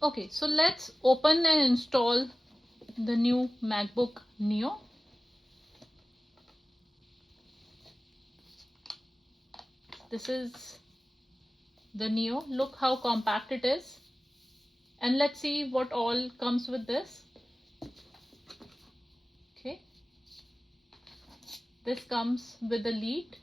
Okay, so let's open and install the new MacBook Neo. This is the Neo. Look how compact it is. And let's see what all comes with this. Okay, this comes with the lead.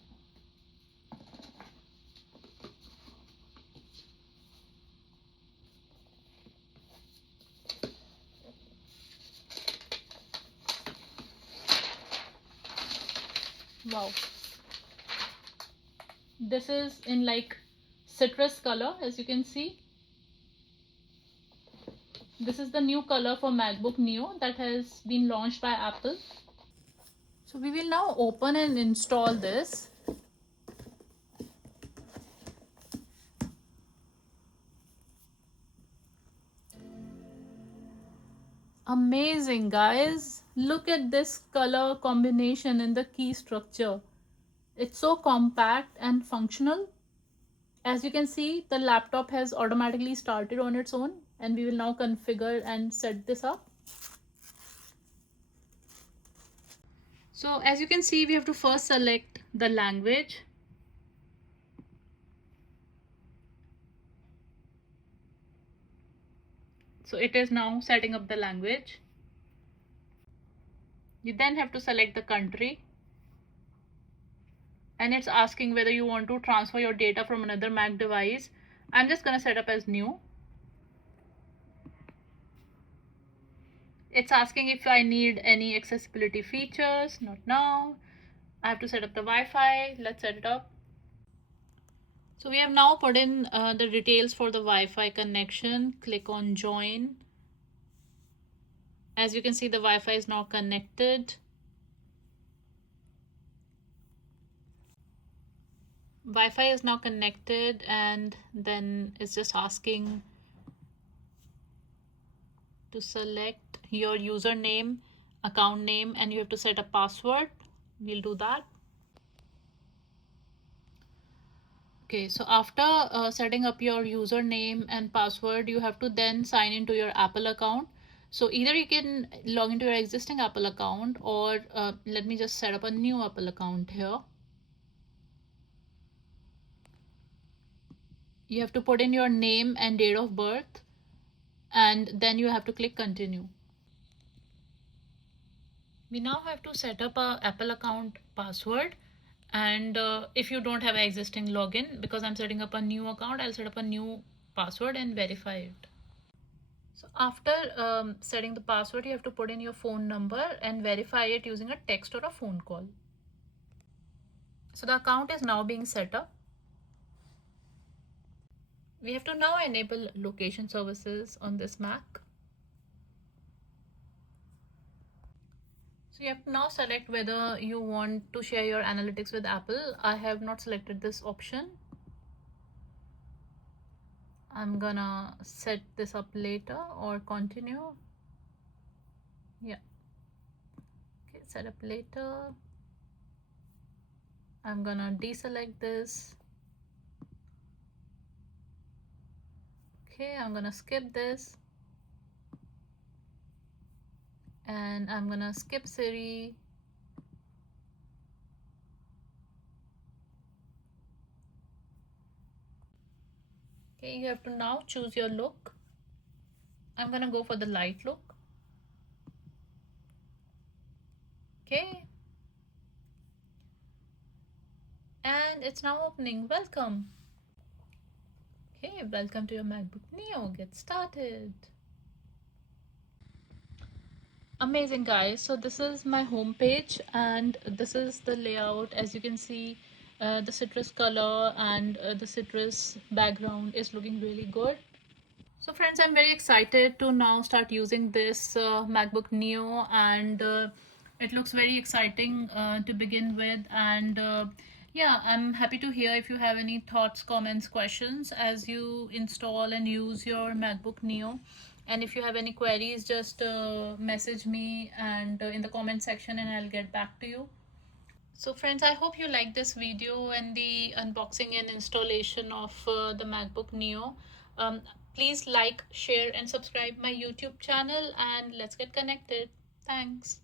Wow, this is in like citrus color, as you can see. This is the new color for MacBook Neo that has been launched by Apple. So we will now open and install this. Amazing, guys. Look at this color combination in the key structure. It's so compact and functional. As you can see, the laptop has automatically started on its own, and we will now configure and set this up. So as you can see, we have to first select the language. So it is now setting up the language. You then have to select the country. And it's asking whether you want to transfer your data from another Mac device. I'm just going to set up as new. It's asking if I need any accessibility features. Not now. I have to set up the Wi-Fi. Let's set it up. So we have now put in the details for the Wi-Fi connection. Click on join. As you can see, the Wi-Fi is now connected. Wi-Fi is now connected, and then it's just asking to select your username, account name, and you have to set a password. We'll do that. Okay, so after setting up your username and password, you have to then sign into your Apple account. So either you can log into your existing Apple account, or let me just set up a new Apple account here. You have to put in your name and date of birth, and then you have to click continue. We now have to set up a Apple account password, and if you don't have an existing login, because I'm setting up a new account, I'll set up a new password and verify it. So after setting the password, you have to put in your phone number and verify it using a text or a phone call. So the account is now being set up. We have to now enable location services on this Mac. So you have to now select whether you want to share your analytics with Apple. I have not selected this option. I'm gonna set this up later or continue. Yeah. Okay, set up later. I'm gonna deselect this. Okay, I'm gonna skip this. And I'm gonna skip Siri. Okay, you have to now choose your look. I'm gonna go for the light look. Okay. And it's now opening. Welcome. Okay, welcome to your MacBook Neo. Get started. Amazing, guys. So this is my home page, and this is the layout. As you can see, the citrus color and the citrus background is looking really good. So friends, I'm very excited to now start using this MacBook Neo, and it looks very exciting to begin with. And yeah, I'm happy to hear if you have any thoughts, comments, questions as you install and use your MacBook Neo. And if you have any queries, just message me and in the comment section, and I'll get back to you. So friends, I hope you like this video and the unboxing and installation of the MacBook Neo. Please like, share, and subscribe my YouTube channel, and let's get connected. Thanks.